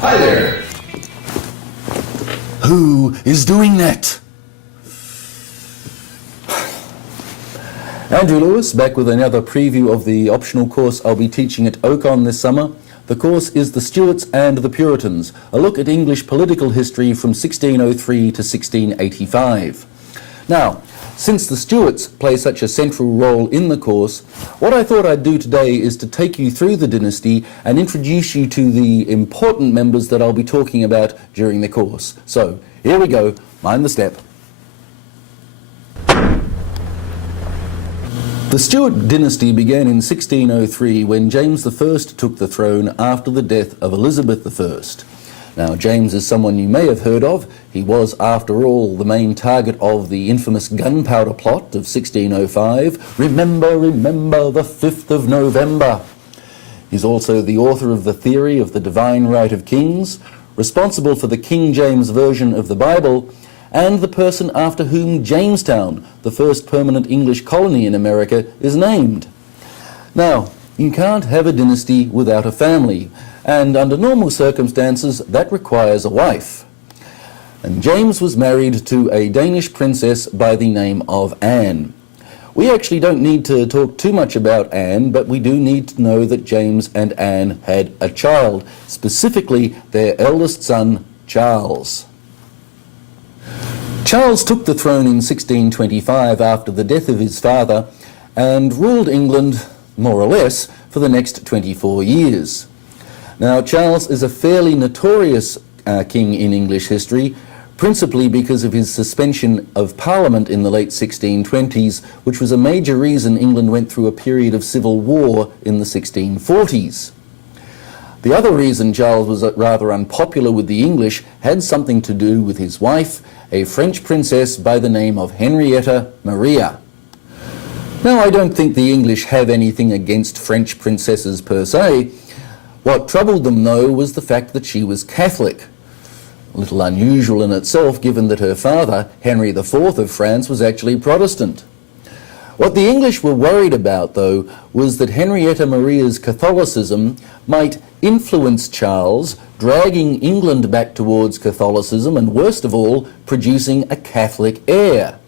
Hi there. Who is doing that? Andrew Lewis, back with another preview of the optional course I'll be teaching at OCON this summer. The course is The Stuarts and The Puritans, a look at English political history from 1603 to 1685. Now, since the Stuarts play such a central role in the course, what I thought I'd do today is to take you through the dynasty and introduce you to the important members that I'll be talking about during the course. So, here we go, mind the step. The Stuart dynasty began in 1603 when James I took the throne after the death of Elizabeth I. Now, James is someone you may have heard of. He was, after all, the main target of the infamous gunpowder plot of 1605. Remember, remember the 5th of November. He's also the author of the theory of the divine right of kings, responsible for the King James Version of the Bible, and the person after whom Jamestown, the first permanent English colony in America, is named. Now, you can't have a dynasty without a family, and under normal circumstances, that requires a wife. And James was married to a Danish princess by the name of Anne. We actually don't need to talk too much about Anne, but we do need to know that James and Anne had a child, specifically their eldest son, Charles. Charles took the throne in 1625 after the death of his father and ruled England, more or less, for the next 24 years. Now, Charles is a fairly notorious king in English history, principally because of his suspension of Parliament in the late 1620s, which was a major reason England went through a period of civil war in the 1640s. The other reason Charles was rather unpopular with the English had something to do with his wife, a French princess by the name of Henrietta Maria. Now, I don't think the English have anything against French princesses per se. What troubled them, though, was the fact that she was Catholic. A little unusual in itself, given that her father, Henry IV of France, was actually Protestant. What the English were worried about, though, was that Henrietta Maria's Catholicism might influence Charles, dragging England back towards Catholicism and, worst of all, producing a Catholic heir.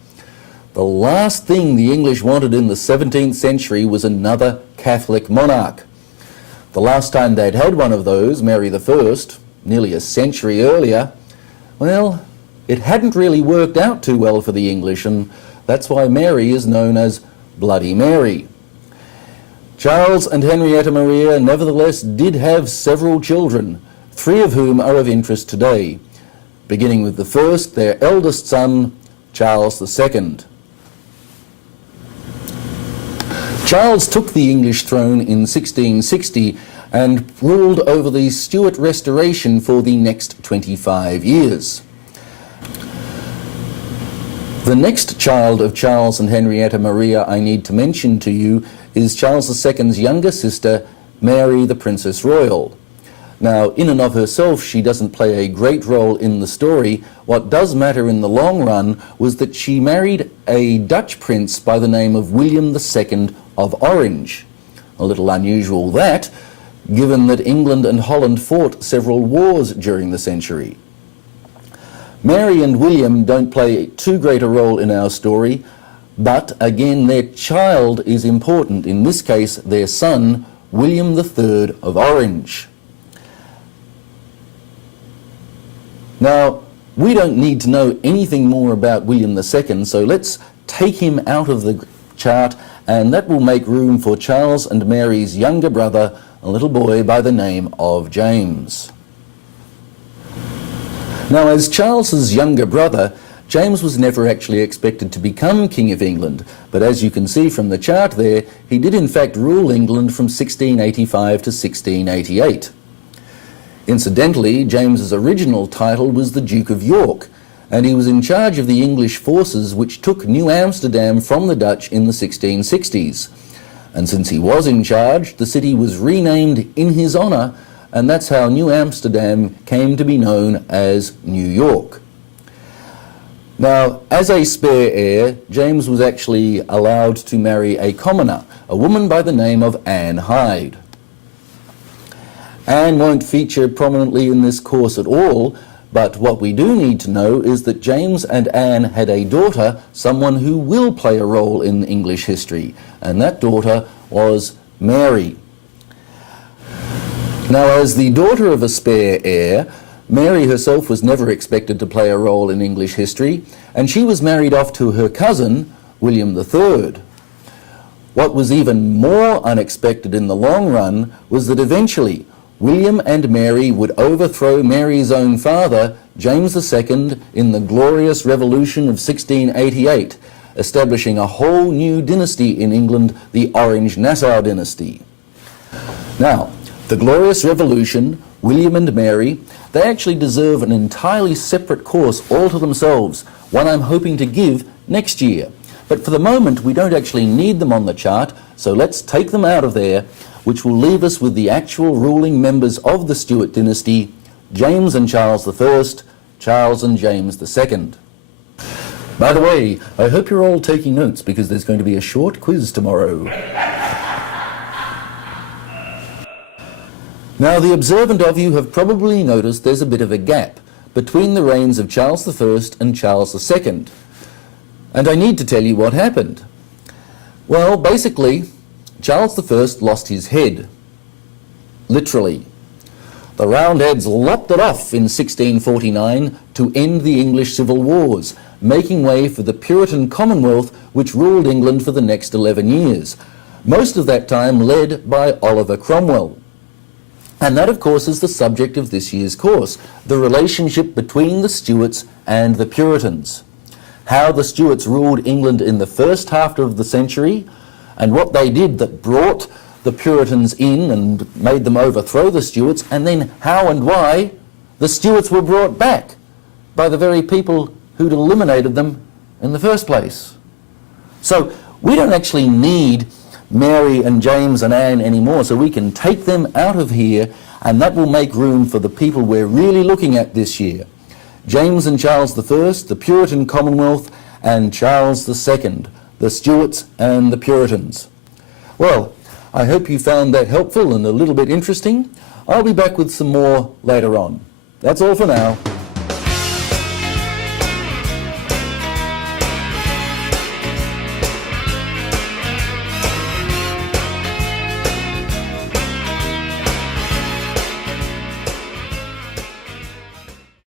The last thing the English wanted in the 17th century was another Catholic monarch. The last time they'd had one of those, Mary I, nearly a century earlier, well, it hadn't really worked out too well for the English, and that's why Mary is known as Bloody Mary. Charles and Henrietta Maria nevertheless did have several children, 3 of whom are of interest today, beginning with the first, their eldest son, Charles II. Charles took the English throne in 1660 and ruled over the Stuart Restoration for the next 25 years. The next child of Charles and Henrietta Maria I need to mention to you is Charles II's younger sister, Mary the Princess Royal. Now, in and of herself, she doesn't play a great role in the story. What does matter in the long run was that she married a Dutch prince by the name of William II of Orange. A little unusual that, given that England and Holland fought several wars during the century. Mary and William don't play too great a role in our story, but again their child is important, in this case their son, William III of Orange. Now, we don't need to know anything more about William II, so let's take him out of the chart, and that will make room for Charles and Mary's younger brother, a little boy by the name of James. Now, as Charles's younger brother, James was never actually expected to become King of England, but as you can see from the chart there, he did in fact rule England from 1685 to 1688. Incidentally, James's original title was the Duke of York, and he was in charge of the English forces which took New Amsterdam from the Dutch in the 1660s. And since he was in charge, the city was renamed in his honour, and that's how New Amsterdam came to be known as New York. Now, as a spare heir, James was actually allowed to marry a commoner, a woman by the name of Anne Hyde. Anne won't feature prominently in this course at all, but what we do need to know is that James and Anne had a daughter, someone who will play a role in English history, and that daughter was Mary. Now, as the daughter of a spare heir, Mary herself was never expected to play a role in English history, and she was married off to her cousin, William III. What was even more unexpected in the long run was that eventually William and Mary would overthrow Mary's own father, James II, in the Glorious Revolution of 1688, establishing a whole new dynasty in England, the Orange-Nassau dynasty. Now, the Glorious Revolution, William and Mary, they actually deserve an entirely separate course all to themselves, one I'm hoping to give next year. But for the moment, we don't actually need them on the chart, so let's take them out of there, which will leave us with the actual ruling members of the Stuart dynasty, James and Charles I, Charles and James II. By the way, I hope you're all taking notes because there's going to be a short quiz tomorrow. Now, the observant of you have probably noticed there's a bit of a gap between the reigns of Charles I and Charles II. And I need to tell you what happened. Well, basically, Charles I lost his head. Literally. The Roundheads lopped it off in 1649 to end the English civil wars, making way for the Puritan Commonwealth which ruled England for the next 11 years, most of that time led by Oliver Cromwell. And that, of course, is the subject of this year's course, the relationship between the Stuarts and the Puritans. How the Stuarts ruled England in the first half of the century, and what they did that brought the Puritans in and made them overthrow the Stuarts, and then how and why the Stuarts were brought back by the very people who'd eliminated them in the first place. So we don't actually need Mary and James and Anne anymore, so we can take them out of here, and that will make room for the people we're really looking at this year. James and Charles I, the Puritan Commonwealth, and Charles II, the Stuarts and the Puritans. Well, I hope you found that helpful and a little bit interesting. I'll be back with some more later on. That's all for now.